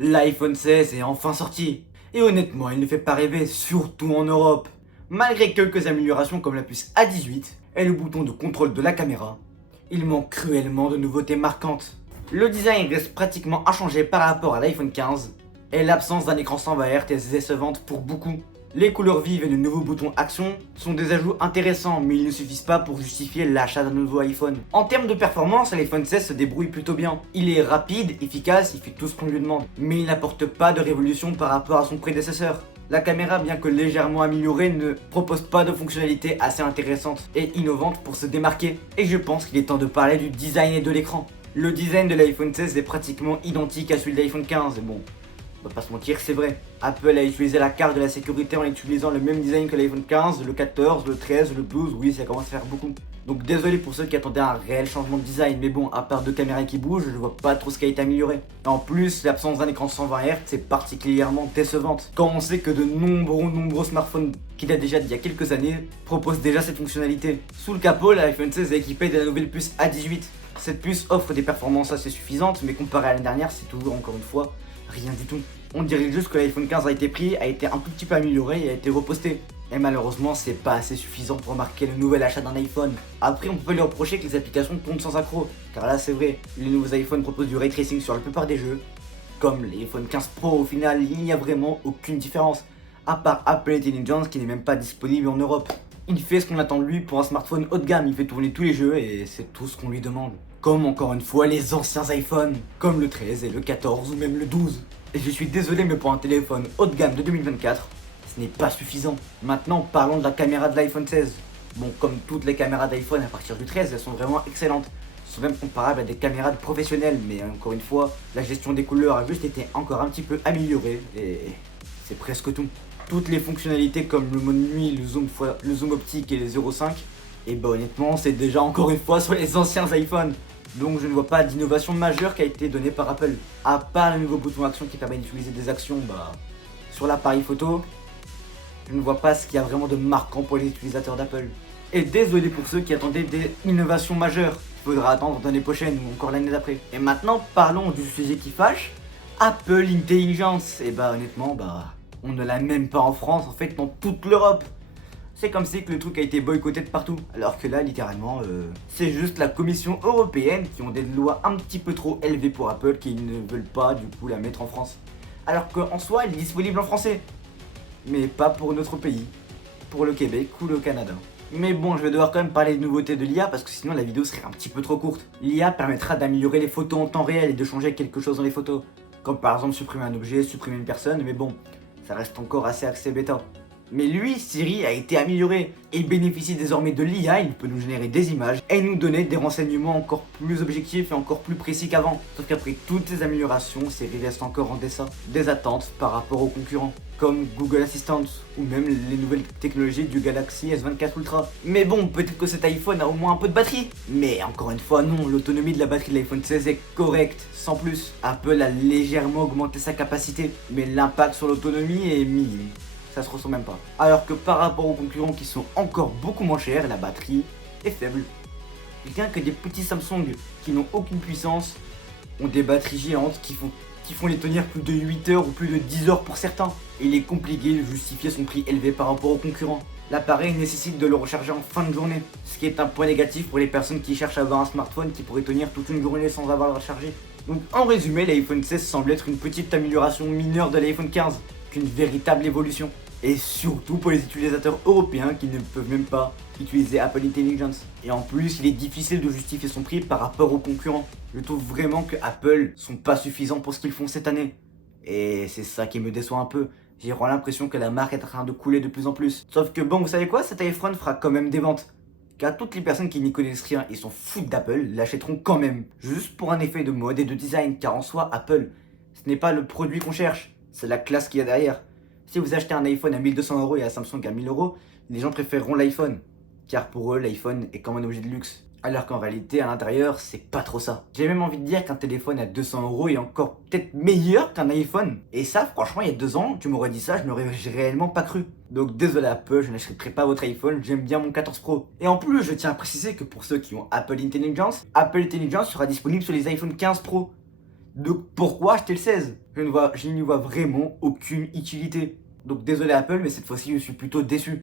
L'iPhone 16 est enfin sorti. Et honnêtement, il ne fait pas rêver, surtout en Europe. Malgré quelques améliorations comme la puce A18 et le bouton de contrôle de la caméra, il manque cruellement de nouveautés marquantes. Le design reste pratiquement inchangé par rapport à l'iPhone 15, et l'absence d'un écran 120 Hz est décevante pour beaucoup. Les couleurs vives et le nouveau bouton action sont des ajouts intéressants, mais ils ne suffisent pas pour justifier l'achat d'un nouveau iPhone. En termes de performance, l'iPhone 16 se débrouille plutôt bien. Il est rapide, efficace, il fait tout ce qu'on lui demande, mais il n'apporte pas de révolution par rapport à son prédécesseur. La caméra, bien que légèrement améliorée, ne propose pas de fonctionnalités assez intéressantes et innovantes pour se démarquer. Et je pense qu'il est temps de parler du design et de l'écran. Le design de l'iPhone 16 est pratiquement identique à celui de l'iPhone 15, et bon, on va pas se mentir, c'est vrai. Apple a utilisé la carte de la sécurité en utilisant le même design que l'iPhone 15, le 14, le 13, le 12, oui, ça commence à faire beaucoup. Donc désolé pour ceux qui attendaient un réel changement de design, mais bon, à part deux caméras qui bougent, je vois pas trop ce qui a été amélioré. En plus, l'absence d'un écran 120 Hz est particulièrement décevante, quand on sait que de nombreux smartphones qui datent déjà d'il y a quelques années proposent déjà cette fonctionnalité. Sous le capot, l'iPhone 16 est équipé de la nouvelle puce A18. Cette puce offre des performances assez suffisantes, mais comparé à l'année dernière, c'est toujours encore une fois rien du tout. On dirait juste que l'iPhone 15 a été pris, a été un tout petit peu amélioré et a été reposté. Et malheureusement, c'est pas assez suffisant pour marquer le nouvel achat d'un iPhone. Après, on peut lui reprocher que les applications tournent sans accroc, car là c'est vrai, les nouveaux iPhones proposent du ray tracing sur la plupart des jeux. Comme l'iPhone 15 Pro, au final, il n'y a vraiment aucune différence, à part Apple Intelligence qui n'est même pas disponible en Europe. Il fait ce qu'on attend de lui pour un smartphone haut de gamme, il fait tourner tous les jeux et c'est tout ce qu'on lui demande. Comme encore une fois les anciens iPhones, comme le 13 et le 14 ou même le 12. Et je suis désolé, mais pour un téléphone haut de gamme de 2024, ce n'est pas suffisant. Maintenant, parlons de la caméra de l'iPhone 16. Bon, comme toutes les caméras d'iPhone à partir du 13, elles sont vraiment excellentes. Elles sont même comparables à des caméras de professionnels, mais encore une fois, la gestion des couleurs a juste été encore un petit peu améliorée, et c'est presque tout. Toutes les fonctionnalités comme le mode nuit, le zoom optique et les 0.5, et bah honnêtement, c'est déjà encore une fois sur les anciens iPhones. Donc je ne vois pas d'innovation majeure qui a été donnée par Apple. À part le nouveau bouton action qui permet d'utiliser des actions sur l'appareil photo, je ne vois pas ce qu'il y a vraiment de marquant pour les utilisateurs d'Apple. Et désolé pour ceux qui attendaient des innovations majeures. Il faudra attendre l'année prochaine ou encore l'année d'après. Et maintenant parlons du sujet qui fâche, Apple Intelligence. Et bah honnêtement, on ne l'a même pas en France, en fait dans toute l'Europe. C'est comme si que le truc a été boycotté de partout. Alors que là, littéralement, c'est juste la Commission Européenne qui ont des lois un petit peu trop élevées pour Apple qui ne veulent pas du coup la mettre en France. Alors qu'en soi, elle est disponible en français. Mais pas pour notre pays. Pour le Québec ou le Canada. Mais bon, je vais devoir quand même parler des nouveautés de l'IA parce que sinon la vidéo serait un petit peu trop courte. L'IA permettra d'améliorer les photos en temps réel et de changer quelque chose dans les photos. Comme par exemple supprimer un objet, supprimer une personne, mais bon, ça reste encore assez accès bêta. Mais lui, Siri a été amélioré. Il bénéficie désormais de l'IA, il peut nous générer des images et nous donner des renseignements encore plus objectifs et encore plus précis qu'avant. Sauf qu'après toutes ces améliorations, Siri reste encore en deçà des attentes par rapport aux concurrents, comme Google Assistant ou même les nouvelles technologies du Galaxy S24 Ultra. Mais bon, peut-être que cet iPhone a au moins un peu de batterie. Mais encore une fois, non, l'autonomie de la batterie de l'iPhone 16 est correcte, sans plus. Apple a légèrement augmenté sa capacité, mais l'impact sur l'autonomie est minime. Ça se ressent même pas. Alors que par rapport aux concurrents qui sont encore beaucoup moins chers, la batterie est faible. Rien que des petits Samsung qui n'ont aucune puissance ont des batteries géantes qui font les tenir plus de 8 heures ou plus de 10 heures pour certains. Et il est compliqué de justifier son prix élevé par rapport aux concurrents. L'appareil nécessite de le recharger en fin de journée, ce qui est un point négatif pour les personnes qui cherchent à avoir un smartphone qui pourrait tenir toute une journée sans avoir à le recharger. Donc en résumé, l'iPhone 16 semble être une petite amélioration mineure de l'iPhone 15, qu'une véritable évolution. Et surtout pour les utilisateurs européens qui ne peuvent même pas utiliser Apple Intelligence. Et en plus, il est difficile de justifier son prix par rapport aux concurrents. Je trouve vraiment que Apple sont pas suffisants pour ce qu'ils font cette année. Et c'est ça qui me déçoit un peu. J'ai vraiment l'impression que la marque est en train de couler de plus en plus. Sauf que bon, vous savez quoi, cet iPhone fera quand même des ventes. Car toutes les personnes qui n'y connaissent rien et s'en foutent d'Apple l'achèteront quand même. Juste pour un effet de mode et de design. Car en soi, Apple, ce n'est pas le produit qu'on cherche, c'est la classe qu'il y a derrière. Si vous achetez un iPhone à 1200€ et un Samsung à 1000€, les gens préféreront l'iPhone. Car pour eux, l'iPhone est comme un objet de luxe. Alors qu'en réalité, à l'intérieur, c'est pas trop ça. J'ai même envie de dire qu'un téléphone à 200€ est encore peut-être meilleur qu'un iPhone. Et ça, franchement, il y a 2 ans, tu m'aurais dit ça, je n'aurais réellement pas cru. Donc désolé Apple, je n'achèterai pas votre iPhone, j'aime bien mon 14 Pro. Et en plus, je tiens à préciser que pour ceux qui ont Apple Intelligence sera disponible sur les iPhone 15 Pro. Donc pourquoi acheter le 16? Je n'y vois vraiment aucune utilité. Donc désolé Apple, mais cette fois-ci je suis plutôt déçu.